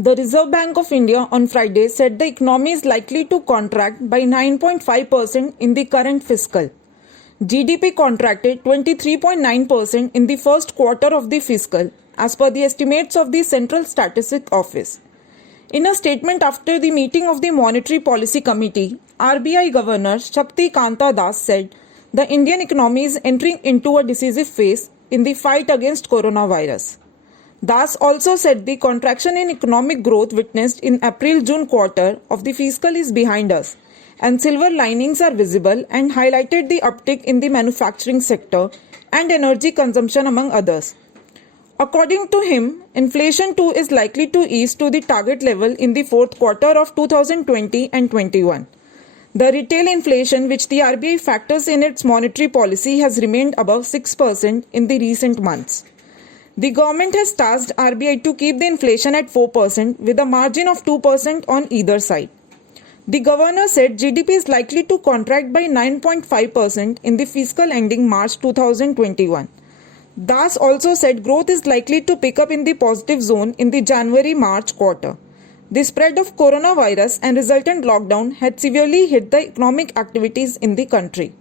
The Reserve Bank of India on Friday said the economy is likely to contract by 9.5% in the current fiscal. GDP contracted 23.9% in the first quarter of the fiscal, as per the estimates of the Central Statistics Office. In a statement after the meeting of the Monetary Policy Committee, RBI Governor Shakti Kanta Das said the Indian economy is entering into a decisive phase in the fight against coronavirus. Das also said the contraction in economic growth witnessed in April-June quarter of the fiscal is behind us, and silver linings are visible, and highlighted the uptick in the manufacturing sector and energy consumption among others. According to him, inflation too is likely to ease to the target level in the fourth quarter of 2020 and 21. The retail inflation, which the RBI factors in its monetary policy, has remained above 6% in the recent months. The government has tasked RBI to keep the inflation at 4% with a margin of 2% on either side. The governor said GDP is likely to contract by 9.5% in the fiscal ending March 2021. Das also said growth is likely to pick up in the positive zone in the January-March quarter. The spread of coronavirus and resultant lockdown had severely hit the economic activities in the country.